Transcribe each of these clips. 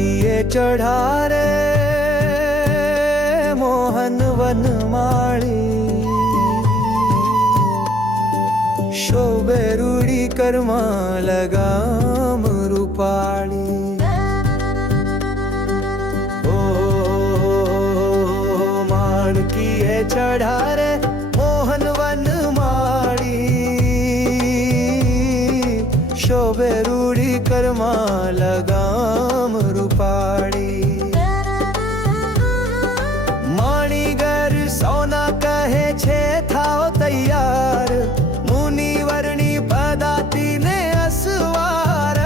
માણકીએ ચઢા રે મોહન વનમાળી, શોભે રૂડી કરમાં લગામ રૂપાળી। ઓ માણકીએ ચઢા રે મોહન વનમાળી, શોભે રૂડી કરમાં લગામ રૂપાળી। માણીગર સોના કહે છે થાઓ તૈયાર, મુનિવરની પદાતીને અસવાર,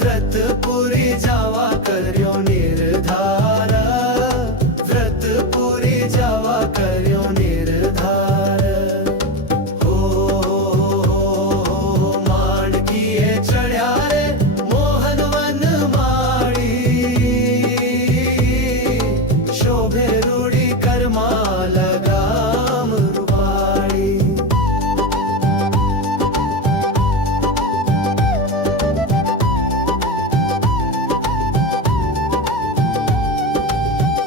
વ્રત પૂરી જવા કર્યો નિર્ધાર, વ્રત પૂરી જવા કર્યો નિર્ધાર। ઓ માણકીએ ચડ્યા રે મોહન વનમાળી, શોભે રૂડી કરમાં લગામ રૂપાળી।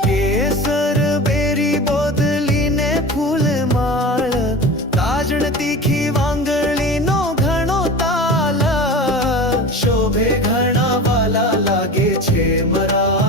કેસર બેરી બોદલીને ફૂલમાળ, તાજણ તીખી વાંગળીનો ઘણો તાલ, શોભે ઘણા વાલા લાગે છે મરા।